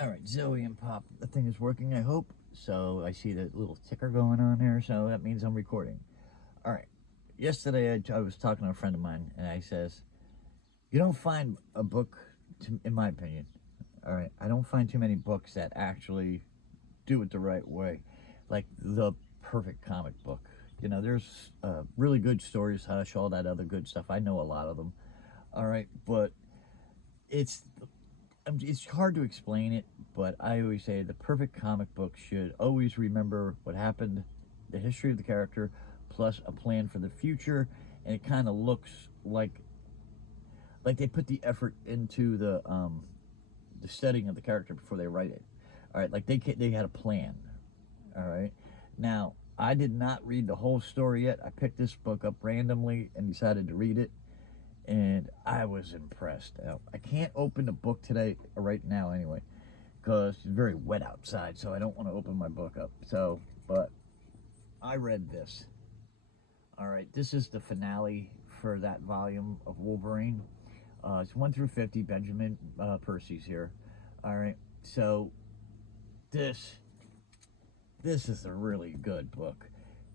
All right, Zoe and Pop, the thing is working, I hope. So I see the little ticker going on there, so that means I'm recording. All right. Yesterday, I was talking to a friend of mine, and I says, you don't find a book, in my opinion, all right, I don't find too many books that actually do it the right way. Like the perfect comic book. You know, there's really good stories, Hush, all that other good stuff. I know a lot of them. All right, but it's it's hard to explain it, but I always say the perfect comic book should always remember what happened, the history of the character, plus a plan for the future, and it kind of looks like they put the effort into the studying of the character before they write it. All right, like they had a plan. All right, now I did not read the whole story yet. I picked this book up randomly and decided to read it, and I was impressed. Now, I can't open the book today, right now, anyway, because it's very wet outside, so I don't want to open my book up. So, but I read this. All right, this is the finale for that volume of Wolverine. It's 1 through 50. Benjamin Percy's here. All right, so this this is a really good book.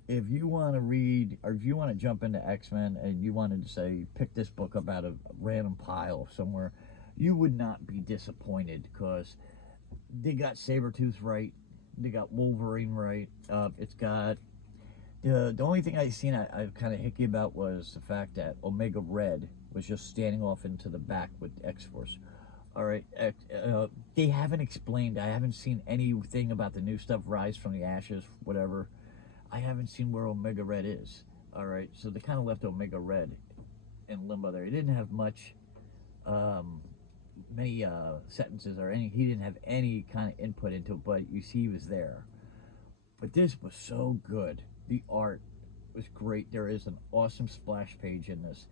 If you want to read, or if you want to jump into X-Men and you wanted to say pick this book up out of a random pile somewhere, you would not be disappointed because they got Sabretooth right, they got Wolverine right. It's got the only thing I seen I kind of hickey about was the fact that Omega Red was just standing off into the back with X Force. All right, they haven't explained. I haven't seen anything about the new stuff, Rise from the Ashes, whatever. I haven't seen where Omega Red is. All right, so they kind of left Omega Red in limbo there. He didn't have um, many sentences or any. He didn't have any kind of input into it, but you see he was there. But this was so good. The art was great. There is an awesome splash page in this.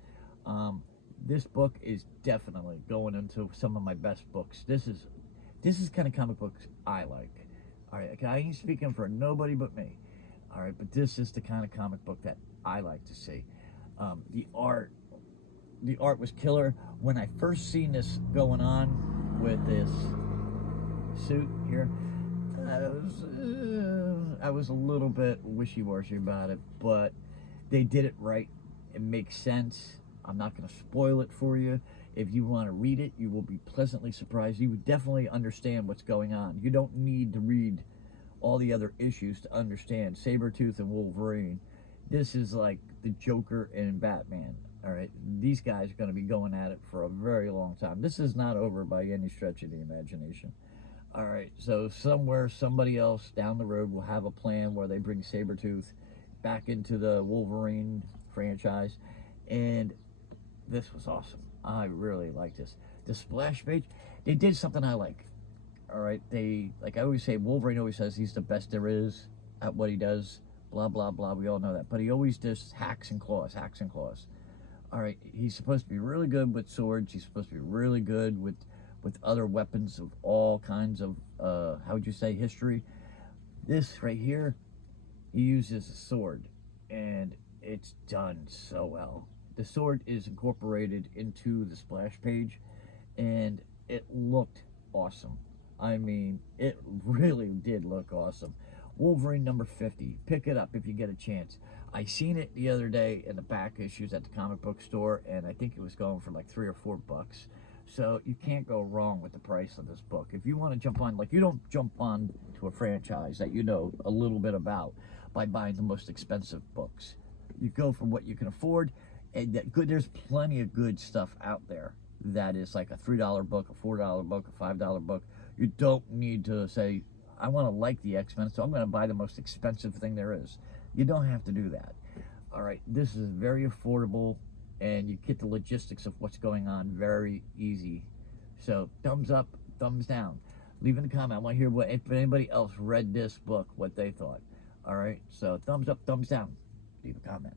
This book is definitely going into some of my best books. This is kind of comic books I like. All right, I ain't speaking for nobody but me. All right, but this is the kind of comic book that I like to see. The art, the art was killer. When I first seen this going on with this suit here, I was a little bit wishy-washy about it, but they did it right. It makes sense. I'm not going to spoil it for you. If you want to read it, you will be pleasantly surprised. You would definitely understand what's going on. You don't need to read all the other issues to understand Sabretooth and Wolverine. This is like the Joker and Batman. All right, these guys are going to be going at it for a very long time. This is not over by any stretch of the imagination. All right, so somewhere, somebody else down the road will have a plan where they bring Sabretooth back into the Wolverine franchise. And this was awesome. I really like this. The splash page, they did something I like. All right, like I always say, Wolverine always says he's the best there is at what he does. Blah blah blah. We all know that, but he always does hacks and claws, hacks and claws. All right, he's supposed to be really good with swords. He's supposed to be really good with other weapons of all kinds of how would you say history. This right here, he uses a sword, and it's done so well. The sword is incorporated into the splash page, and it looked awesome. I mean, it really did look awesome. Wolverine number 50. Pick it up if you get a chance. I seen it the other day in the back issues at the comic book store, and I think it was going for like $3 or $4. So you can't go wrong with the price of this book. If you want to jump on, like you don't jump on to a franchise that you know a little bit about by buying the most expensive books. You go for what you can afford, and that good. There's plenty of good stuff out there that is like a $3 book, a $4 book, a $5 book. You don't need to say, I want to like the X-Men, so I'm going to buy the most expensive thing there is. You don't have to do that. All right, this is very affordable, and you get the logistics of what's going on very easy. So thumbs up, thumbs down. Leave in the comment. I want to hear what if anybody else read this book, what they thought. All right, so thumbs up, thumbs down. Leave a comment.